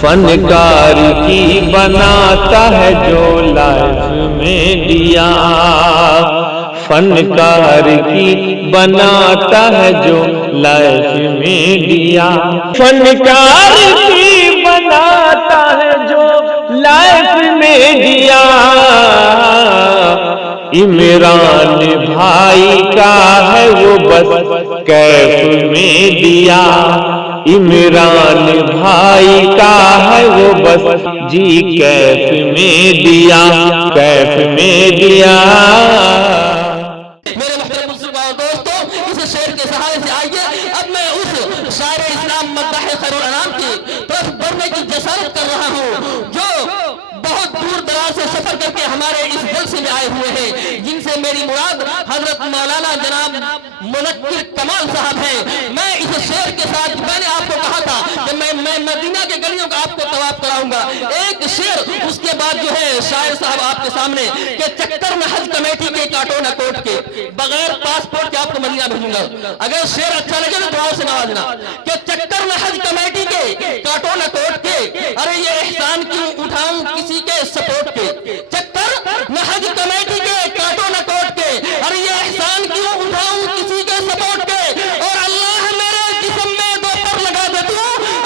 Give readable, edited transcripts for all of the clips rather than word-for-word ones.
फनकार की बनाता है जो लाइफ में दिया, फनकार की बनाता है जो लाइफ में दिया, फनकार की बनाता है जो लाइफ में दिया। इमरान भाई का है वो बस कैफ में दिया, इमरान भाई का है वो बस जी कैफ में दिया, कैफ में दिया। मेरे मुहतरम मुसलमान दोस्तों, इस शेर के सहारे से आइए अब मैं उस शायर इस्लाम मद्दाह खैरुल अनाम की तरफ बढ़ने की जसारत कर रहा हूँ, जो बहुत दूर दराज से सफर करके हमारे इस जलसे में आए हुए हैं, जिनसे मेरी मुराद हजरत मौलाना जनाब मुनक्किर कमाल साहब हैं। मैं इस शेर के साथ, मैंने आपको कहा था कि मैं मदीना के गलियों का आपको तवाफ कराऊंगा। एक शेर उसके बाद जो है शायर साहब आपके सामने कि चक्कर में हज कमेटी के काटो न कोट के, बगैर पासपोर्ट के आपको मदीना भेजूंगा। अगर शेर अच्छा लगे तो दुआओं से नवाजना कि चक्कर में हज कमेटी के काटो न कोट के, अरे ये एहसान क्यों उठाऊं किसी के सपोर्ट के, चक्कर में हज कमेटी के काटो न कोट के, अरे ये एहसान क्यों उठाऊं किसी के सपोर्ट के, और अल्लाह मेरे जिस्म में दो पर लगा दे तू,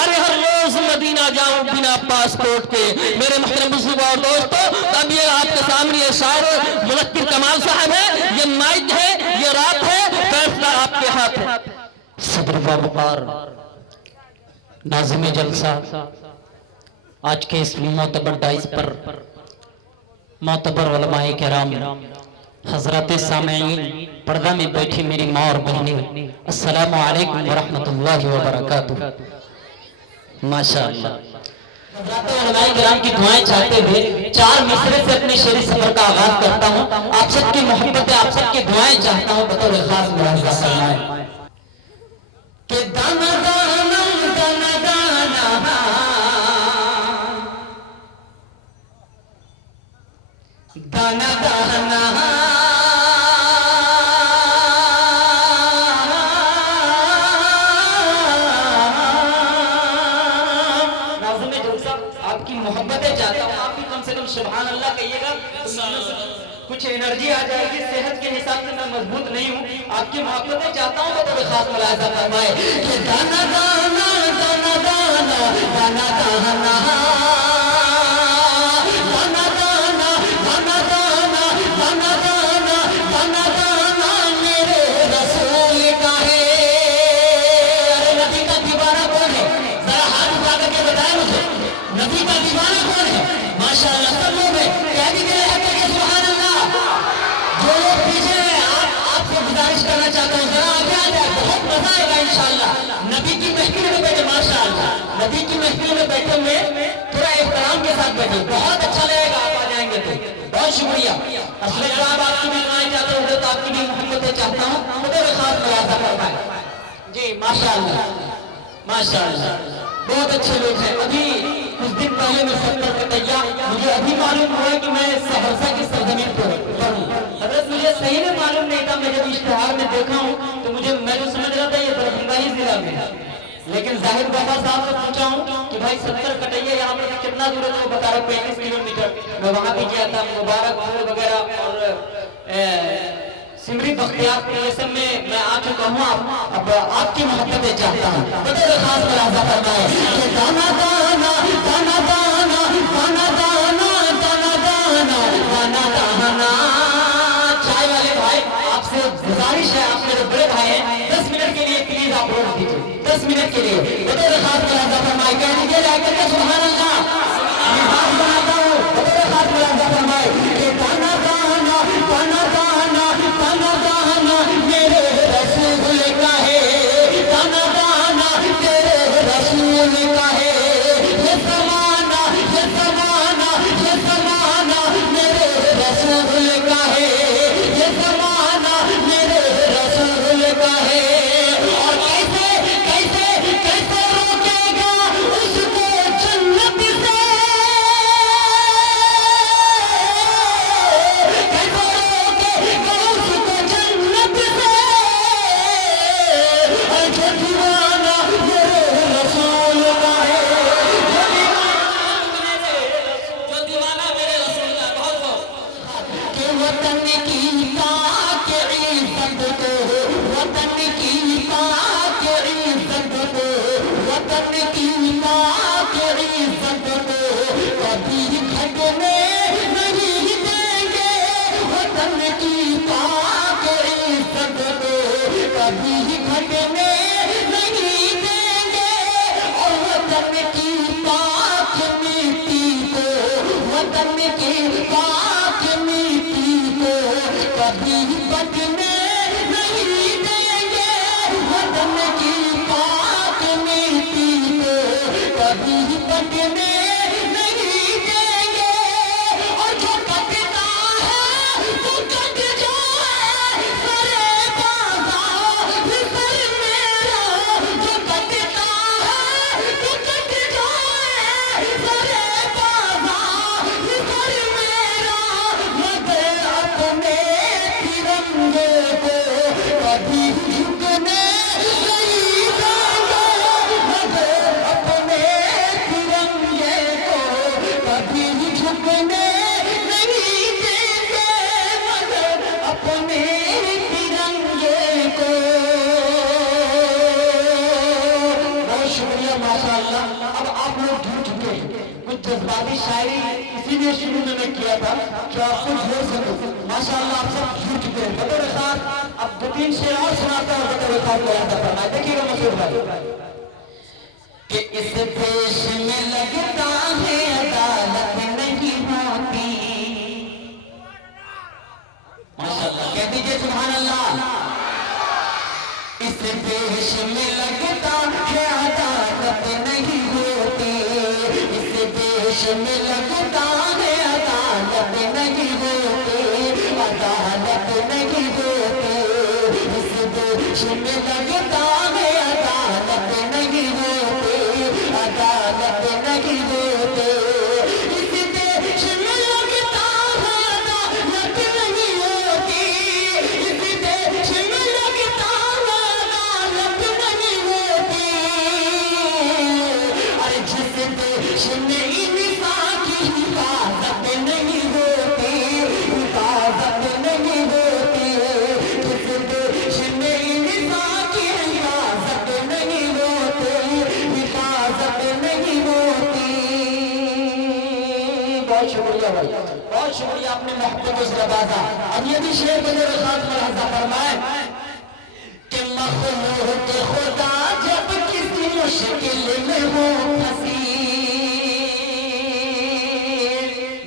अरे हर रोज मदीना जाऊं बिना पासपोर्ट के। मेरे मुहतरम बुजुर्गों और दोस्तों, अब ये आपके सामने ये शायर मुनक्किर कमाल साहब है, ये माइक है, ये रात है, फैसला आपके हाथ है। सदर वक़ार नाज़िम जलसा, आज के इस मोतबर डाइस पर मोतबर उलमाए किराम, हजरत सामईन, पर्दा में बैठी मेरी माँ और बहनें, अस्सलामु अलैकुम व रहमतुल्लाहि व बरकातुहू। माशाअल्लाह, हजरत उलमाए किराम की दुआएं चाहते हुए चार मिसरे से अपने शेरी सफर का आगाज करता हूँ। आप सबकी मोहब्बत, आप सबकी दुआएं चाहता हूँ बतौर खास मुलाहिजा फरमाएं कि दाना दाना दाना दाना दाना दाना आपकी मोहब्बतें चाहता हूँ, आप भी कम से कम सुभान अल्लाह कहिएगा, कुछ एनर्जी आ जाएगी। सेहत के हिसाब से मैं मजबूत नहीं हूँ, आपकी मोहब्बतें चाहता हूँ बतौर खास मुलाहिजा फरमाए कि दाना दाना दाना दाना दाना दाना नबी की महफिल में बैठे, माशाअल्लाह नबी की महफिल में बैठे हुए थोड़ा एहतराम के साथ बैठे, बहुत अच्छा लगेगा। आप आ जाएंगे तो बहुत शुक्रिया। असलम साहब, आपकी भी दुआएं चाहते हो तो आपकी भी मोहब्बतें चाहता हूँ, मुझे खास मुलाहिजा फरमाएं जी। माशाअल्लाह माशाअल्लाह, बहुत अच्छे लोग हैं। अभी कुछ दिन पहले मैं सत्तर कटैया, मुझे अभी मालूम हुआ कि मैं सहरसा की सरजमीन पर हूँ। हजरत मुझे सही में मालूम नहीं था, मैं जब इश्तिहार में देखा हूँ तो मैं जो समझ रहा था ये दरभंगा ही जिला में है, लेकिन जाहिर बाबा साहब से पूछा हूँ कि भाई 70 कटैया यहाँ पर कितना दूर है, तो बता रहे 35 किलोमीटर। मैं वहाँ भी गया था, मुबारकपुर वगैरह और सिमरी बख्तियारपुर ये सब में मैं आ चुका हूँ। अब आपकी मोहब्बतें चाहता हूँ, बतौर खास मुलाहिजा फरमाएं कि दाना दाना दाना दाना दाना दाना दाना दाना दाना दाना। चाय वाले भाई, आपसे गुजारिश है, आप मेरे बड़े भाई हैं, 10 मिनट के लिए प्लीज आप रोक दीजिए, 10 मिनट के लिए बतौर खास मुलाहिजा फरमाएं। कह दीजिए जाकर के सुभान अल्लाह, मैं बनाता हूँ, बतौर खास मुलाहिजा फरमाएं कि दाना दाना दाना दाना दाना दाना मेरे रसूल का है, दाना दाना तेरे रसूल का है, ये ज़माना ये ज़माना ये ज़माना मेरे रसूल का है, ये ज़माना मेरे रसूल का है। और कैसे कैसे कैसे रोकेगा उसको वतन की पाक मिट्टी को कभी बदने नहीं देंगे, वतन की पाक मिट्टी को कभी बदने नहीं देंगे। और जो कटता है वो कट जाए सरे बाजार सर मेरा, जो कटता है वो कट जाए सरे बाजार सर मेरा, मगर अपने तिरंगे को कभी झुकने नहीं देंगे, मगर अपने तिरंगे को कभी झुकने नहीं देंगे, मगर अपने तिरंगे को। बहुत शुक्रिया माशाअल्लाह। अब आप लोग जुड़ चुके हैं, कुछ जज्बाती शायरी इसीलिए शुरू में मैं किया था कि आपको जोड़ सकूं। माशाअल्लाह आप सब जुड़ चुके हैं बतौर खास। अब 2-3 शेर और सुनाता हूँ बतौर खास को याद करना। देखिएगा मसूद भाई कि इस देश में लगता है अदालत नहीं होती। माशाअल्लाह कह दीजिए सुभान अल्लाह। इस देश में लगता है अदालत नहीं होती, इस देश में लगता है अदालत नहीं होती, अदालत नहीं होती, इस देश में लगता है अदालत नहीं होती, अदालत नहीं होती, इस देश में लगता है अदालत नहीं होती, इस देश में लगता है अदालत नहीं होती। अरे जिस देश में इंसान की हिफाजत नहीं होती, हिफाजत नहीं होती, जिस देश में इंसान की हिफाजत नहीं होती, हिफाजत नहीं होती। बहुत शुक्रिया भाई, बहुत शुक्रिया आपने मोहब्बतों से नवाजा। अब ये भी शेर बतौर खास मुलाहिजा फरमाए कि मखलूक खुदा जब किसी मुश्किल में हो फंसी।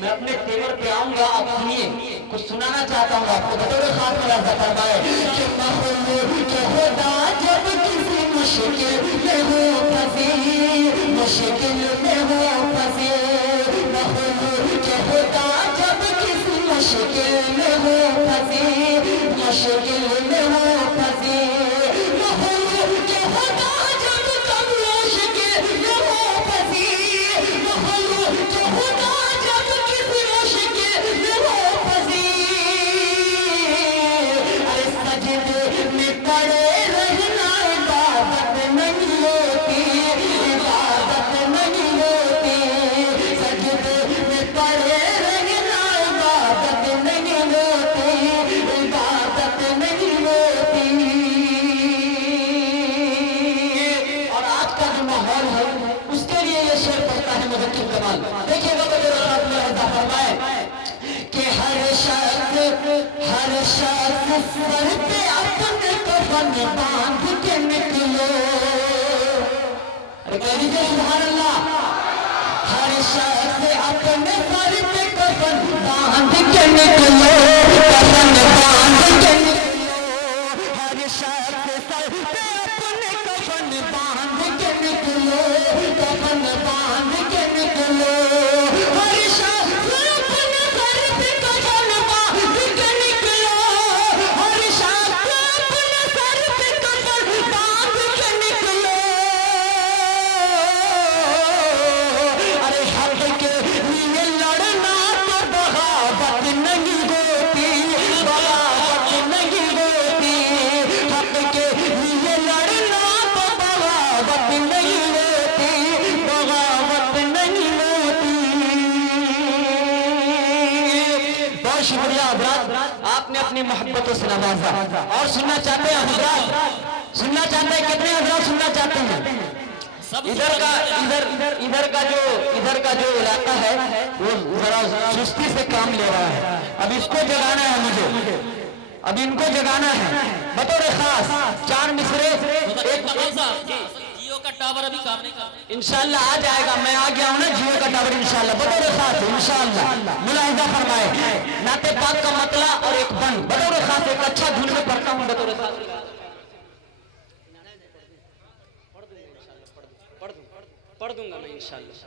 मैं अपने तेवर पे आऊंगा, आप सुनिए, कुछ सुनाना चाहता हूँ आपको बतौर खास मुलाहिजा फरमाए कि मखलूक खुदा जब किसी मुश्किल में हो फंसी, मुश्किल में हो फंसी, मखलूक खुदा जब किसी मुश्किल में हो फंसी, मुश्किल में हो फंसी, मखलूक खुदा जब कभी मुश्किल में हो फंसी, मखलूक खुदा जब किसी मुश्किल में हो फंसी। अरे सजदे में पड़े रहना इबादत नहीं होती, इबादत नहीं होती, सजदे में पड़े रहना इबादत नहीं होती, इबादत नहीं होती। और आज का जो माहौल है उसके लिए ये शेर पढ़ता है मुज़क्किर कमाल। देखिएगा बतौर खास मुलाहिजा फरमाए कि हर शख्स सर पे अपने कफन बांध के निकलो। अरे कह दीजिए सुभान अल्लाह। हर शख्स अपने सर पे कफन बांध के निकलो, कफन बांध के निकलो, हर शख्स सर पे अपने कफन बांध के निकलो, कफन बांध के निकलो, हर शख्स अपने सर पे कफन बांध के निकलो, हर शख्स अपने सर पे कफन बांध के निकलो। अरे हक के लिए लड़ना तो बगावत नहीं होती, बगावत नहीं होती, हक के लिए लड़ना तो बगावत नहीं होती, बगावत नहीं होती। बहुत शुक्रिया हज़रात, आपने अपनी मोहब्बतों से नवाजा। और सुनना चाहते हैं हज़रात, सुनना चाहते हैं, कितने हज़रात सुनना चाहते हैं? इधर का जो इलाका है वो जरा सुस्ती से काम ले रहा है। अब इसको जगाना है मुझे, अब इनको जगाना है बतौर खास। 4 मिसरे जियो का टावर अभी काम नहीं कर रहा। इंशाल्लाह आ जाएगा। मैं आ गया हूँ ना जियो का टावर इंशाल्लाह बतौर खास इंशाल्लाह। इंशाअल्लाह मुलाहिजा फरमाए। नाते पाक का मतला और एक बंद बतौर खास एक अच्छा धुन में पढ़ता हूँ बतौर खास। पढ़ दूंगा मैं इंशाअल्लाह।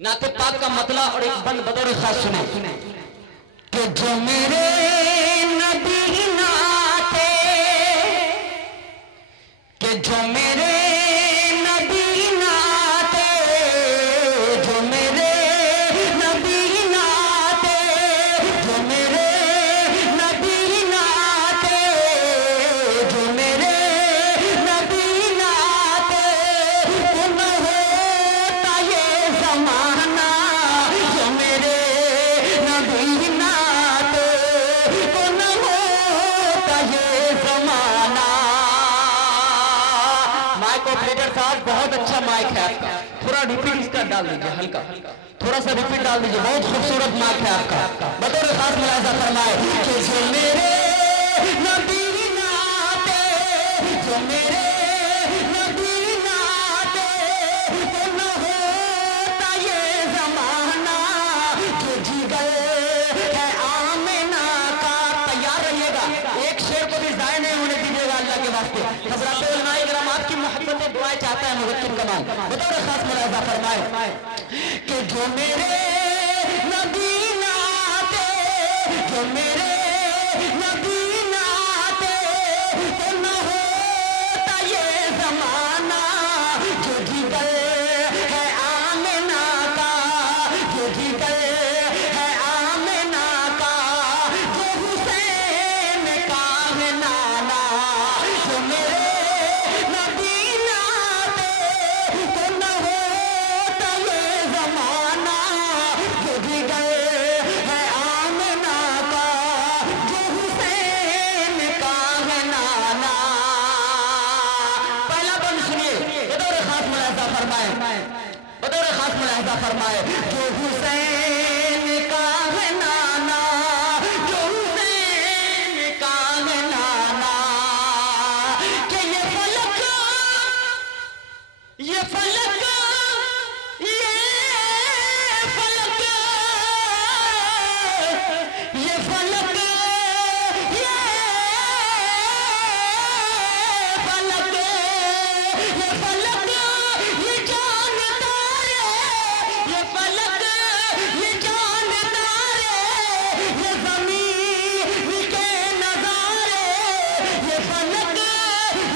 नाते पाक का मतला और एक बंद बतौर खास सुने कि जो मेरे नबी नाते, कि जो मेरे नबी नाते, जो मेरे नबी नाते, जो मेरे नबी नाते, जो मेरे नबी नाते, गुम होता ये जमाना, जो मेरे नबी नाते, गुम होता ये जमाना। माइक ऑपरेटर साहब बहुत अच्छा माइक है आपका, थोड़ा रिपीट इसका डाल दीजिए, हल्का थोड़ा सा रिपीट डाल दीजिए। बहुत खूबसूरत माइक है आपका, बतौर खास मुलाहिजा फरमाए कि जो मेरे नबी नाते, जो मेरे नबी नाते, वो न होता ये जमाना, जो जिगर है आमिना का। तैयार रहिएगा, एक शेर को भी जाया नहीं होने दीजिएगा अल्लाह के वास्ते। हज़रात उलमाए किराम आपकी मोहब्बत दुआएं चाहता है मुज़क्किर कमाल, बतौर खास मुलाहिजा फरमाए कि जो मेरे नबी नाते, जो मेरे नबी नाते, तो न होता ये जमाना, जो जिगर है आमिना का, जो जिगर है आमिना का, जो हुसैन का है नाना, जो मेरे नबी नाते, तो न होता ये जमाना, जो जिगर है आमिना का, जो हुसैन का है नाना। पहला बंद सुनिए, बतौर खास मुलाहिजा फरमाए, बतौर खास मुलाहिजा फरमाए, जो हुसैन का है नाना, जो हुसैन का है नाना, कि ये फलक, ये फलक, ये फलक, ये फलक, ये फलक, ये फलक, ये जानता रे, ये फलक, ये जानता रे, ये ज़मीन के नज़ारे, ये फलक,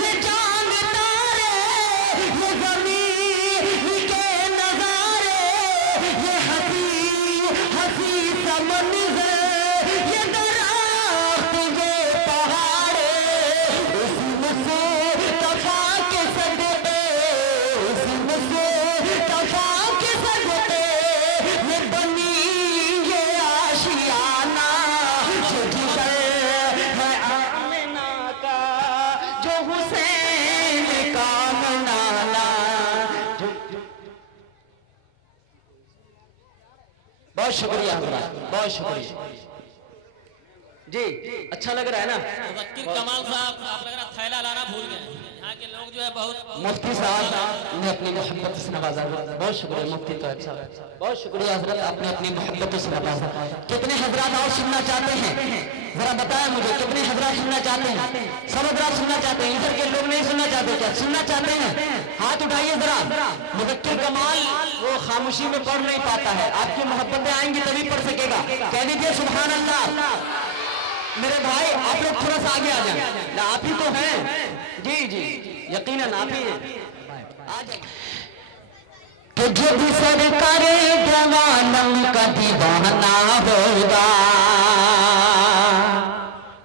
ये जानता रे, ये ज़मीन के नज़ारे, ये हंसी हंसी सा मंज़र, ये दराख़्त, ये पहाड़े, उस मुस्तफ़ा के सदक़े, उस मुस्तफ़ा के सदक़े में बनी ये आशियाना, जो जिगर है आमिना का, जो हुसैन का नाना। बहुत शुक्रिया, बहुत शुक्रिया जी, अच्छा लग रहा है ना। मुज़क्किर कमाल साहब, आप लग रहा थैला लाना भूल गए। यहाँ के लोग जो है बहुत मुफ्ती साहब ने अपनी मोहब्बत से नवाजा, बहुत शुक्रिया मुफ्ती तो अच्छा, बहुत शुक्रिया हजरत, आपने अपनी मोहब्बत से नवाजा। कितने हजरात और सुनना चाहते हैं, जरा बताया मुझे, कितने हजरात सुनना चाहते हैं? सब हजरात सुनना चाहते हैं, इधर के लोग नहीं सुनना चाहते, क्या सुनना चाहते हैं? हाथ उठाइए जरा। मुज़क्किर कमाल वो खामोशी में पढ़ नहीं पाता है, आपकी मोहब्बतें आएंगी तभी पढ़ सकेगा। कह दीजिए सुभान अल्लाह। मेरे भाई आप लोग थोड़ा सा आगे आ जाए, आप ही तो हैं जी जी, यकीनन आप ही हैं। तो जो भी सरकारे जवानम का दीवाना होगा,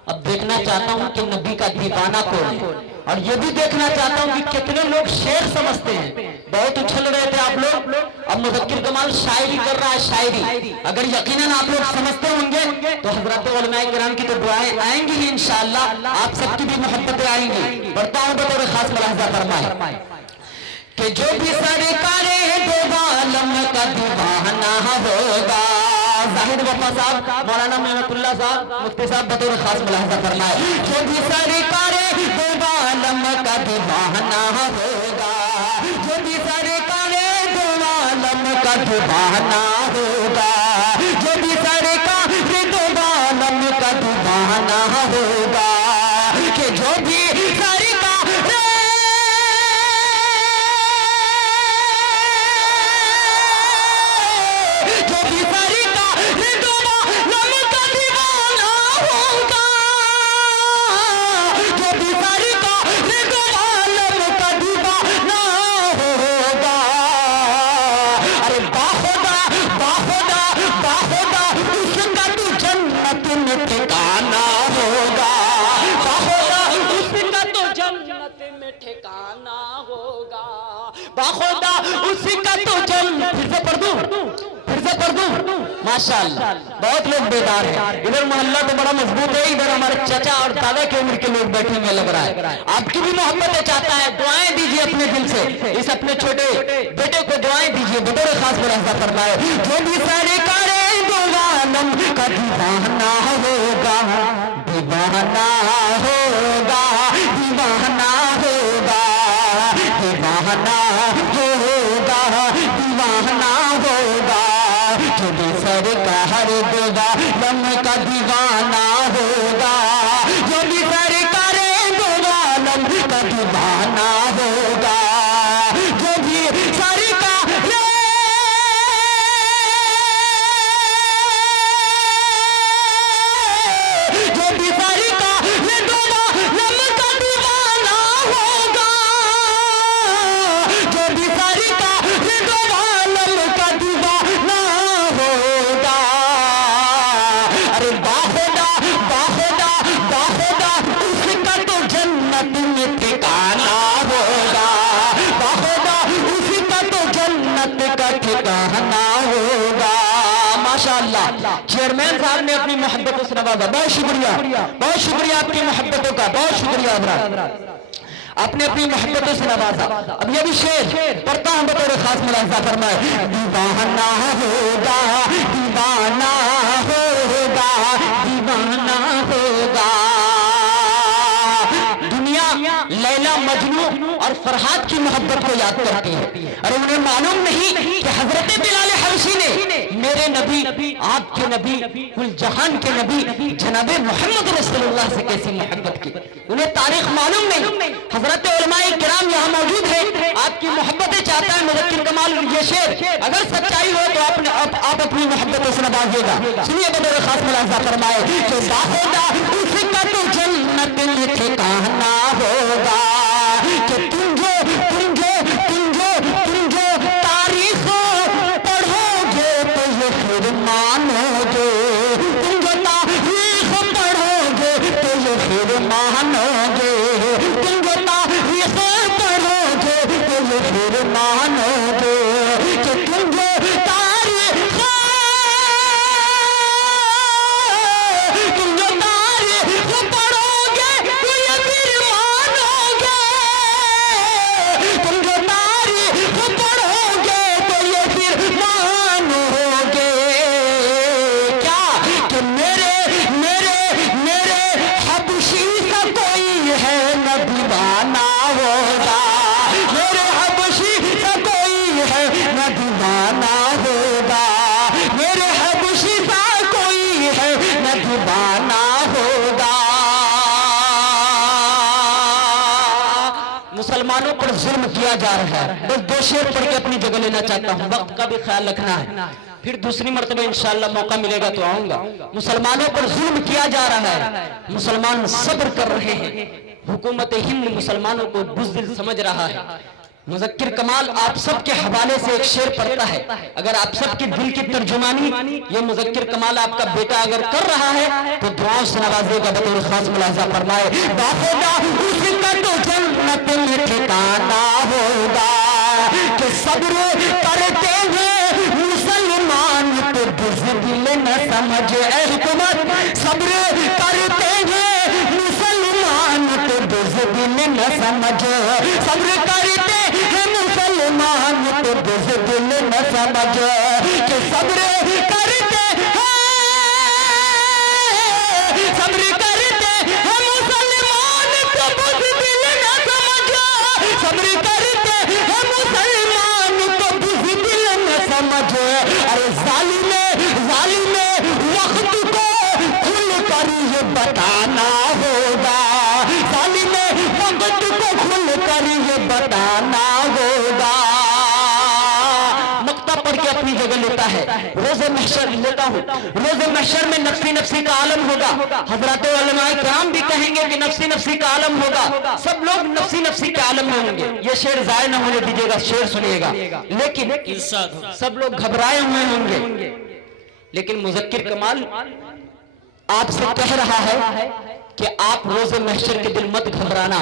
अब देखना चाहता हूं कि नबी का दीवाना कौन है, और ये भी देखना चाहता हूं कि कितने लोग शेर समझते हैं। बहुत उछल रहे थे आप लोग, अब मुज़क्किर कमाल शायरी कर रहा है, शायरी। अगर यकीनन आप लोग समझते होंगे तो हज़रत उलमाए किराम की तो दुआएं आएंगी ही इंशाअल्लाह, आप सबकी भी मोहब्बतें आएंगी। बढ़ता हूं बतौर खास मुलाहिजा फरमाए कि जो भी सरकारे दो आलम का दीवाना होगा, जाहिद वफा साहब, मौलाना मेहनतुल्लाह साहब, मुफ्ती साहब बतौर खास मुलाहिजा फरमाए, जो भी सरकारे दो आलम का दीवाना होगा, जो भी सरकारे दो आलम का का दीवाना होगा, जो भी सरकार दो आलम का दीवाना होगा, कि जो भी सरकार जो भी सरकार दो आलम का दीवाना होगा, जो भी सरकार दो आलम का दीवाना होगा। अरे बाखुदा बाखुदा बाखुदा उसका तो जन्नत में ठिकाना होगा, बाखुदा उसका तो जन्नत में ठिकाना होगा, बाखुदा उसका तो जन्नत। फिर से पढ़ दूं माशाअल्लाह, बहुत लोग बेदार हैं। इधर मोहल्ला तो बड़ा मजबूत है, इधर हमारे चाचा और दादा की उम्र के लोग बैठे हुए लग रहा है। आपकी भी मोहब्बत चाहता है, दुआएं दीजिए अपने दिल से, इस अपने छोटे बेटे को दुआएं दीजिए, बतौर खास मुलाजा फरमाए। जो भी सरकार दो आलम का दीवाना होगा, दीवाना होगा, दीवाना होगा, दीवाना होगा, दीवाना होगा, जो भी सरकार दो आलम का दीवाना होगा, जो भी सरकार दो आलम का दीवाना होगा, जो भी सरकार जो भी सरकार दो आलम का दीवाना होगा, जो भी सरकार दो आलम का दीवाना होगा। अरे बाखुदा बाखुदा बाखुदा उसका तो जन्नत में ठिकाना होगा, बाखुदा उसका तो जन्नत का ठिकाना होगा। माशाअल्लाह, चेयरमैन साहब ने अपनी मोहब्बतों से नवाजा, बहुत शुक्रिया आपकी मोहब्बतों का, बहुत शुक्रिया हजरात, आपने अपनी मोहब्बतों से नवाजा। अब ये भी शेर पढ़ता हूं बतौर खास मुलाजा फरमाए। दीवाना होगा, दीवाना होगा, दीवाना होगा। दुनिया लैला मजनू और फरहाद की मोहब्बत को याद करती है, और उन्हें मालूम नहीं कि हजरत बिलाल हबशी ने मेरे नबी, आपके नबी, कुल जहान के नबी जनाबे मोहम्मद रसूलुल्लाह से कैसी मोहब्बत की, उन्हें तारीख मालूम नहीं। हजरत उलमाए किराम यहाँ मौजूद है, आपकी मोहब्बतें चाहता है मुज़क्किर कमाल। ये शेर अगर सच्चाई हो तो आप अपनी मोहब्बतों से नवाजिएगा। सुनिए बतौर खास मुलाजा फरमाए कि बाखुदा उसका तो जन्नत में ठिकाना होगा, कि तुम जो तारीख पढ़ोगे तो ये फिर मानोगे, तुम जो तारीख पढ़ोगे तो ये फिर मानोगे, तुम जो तारीख पढ़ोगे तो ये फिर मानोगे, कि तुम जो तारीख पढ़ोगे तो ये फिर मानोगे, तुम जो तारीख पढ़ोगे तो ये फिर मानोगे। क्या कि मेरे मेरे मेरे हबशी सा कोई है न दीवाना होगा, मेरे हबशी सा कोई है न दीवाना होगा, मेरे हबशी सा कोई है न दीवाना होगा। मुसलमानों पर जुल्म किया जा रहा है, बस दो शेर पढ़ के अपनी जगह लेना चाहता हूँ, वक्त का भी ख्याल रखना है, फिर दूसरी मर्तबा इंशाअल्लाह मौका मिलेगा तो आऊंगा। मुसलमानों पर जुल्म किया जा रहा है, मुसलमान सब्र कर रहे हैं, हुकूमत हिंद मुसलमानों को बुज़दिल समझ रहा है। मुज़क्किर कमाल आप सबके हवाले से एक शेर पढ़ता है, अगर आप सबके दिल की तर्जुमानी ये मुज़क्किर कमाल आपका बेटा अगर कर रहा है तो दुआओं से नवाजेगा। बतौर खास मुलाजा फरमाए, बाखुदा उसका तो जन्नत में ठिकाना होगा, कि सब्र करते हैं मुसलमान तो बुज़दिल न समझे। ऐ हुकूमत, सब्र करते हैं मुसलमान तो बुज़दिल न समझे, सब्र करते हैं मुसलमान तो बुज़दिल न समझे, कि सब्र करते हैं, सब्र करते हैं मुसलमान तो बुज़दिल न समझे, सब्र करते हैं मुसलमान तो बुज़दिल न समझे। अरे जालिमे जालिमे वक्त को खुल कर ये बताना होगा, जालिमे वक्त को खुल कर ये बताना होगा। नुक्ता पढ़ के अपनी जगह लेता है, रोज़े महशर लेता हूँ, रोज़े महशर में नफ्सी नफ्सी का आलम होगा। हजरत उलमाए किराम भी कहेंगे कि नफ्सी नफ्सी का आलम होगा, सब लोग नफ्सी नफ्सी के आलम में होंगे। ये शेर जाय न होने दीजिएगा, शेर सुनिएगा। लेकिन सब लोग घबराए हुए होंगे, लेकिन मुज़क्किर कमाल आपसे कह रहा है कि आप रोज़े महशर के दिन मत घबराना।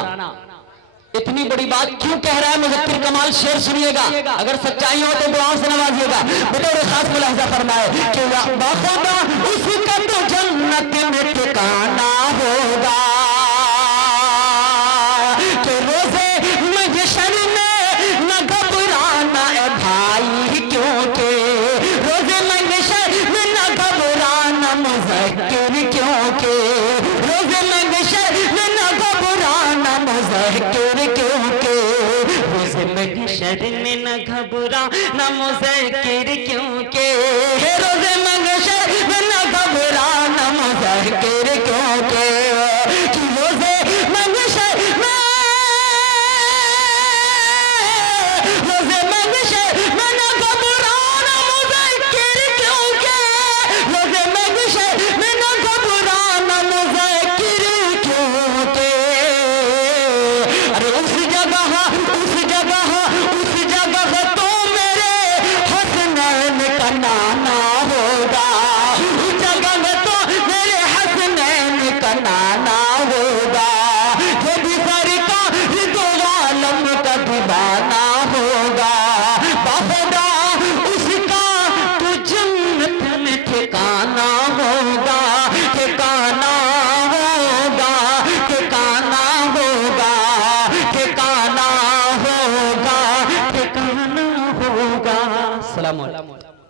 इतनी बड़ी बात क्यों कह रहा है मुज़क्किर कमाल, शेर सुनिएगा, अगर सच्चाई हो तो दुआओं से नवाजिएगा। बतौर खास मुलाहिजा फरमाए कि बाखुदा उसका तो जन्नत में ठिकाना होगा, कि रोज़े महशर में न घबराना है भाई, क्योंकि रोज़े महशर में न घबराना मुज़क्किर, क्योंकि रोज़े महशर में न घबराना मुज़क्किर, क्योंकि रोज़े महशर में न घबराना मुज़क्किर, क्योंकि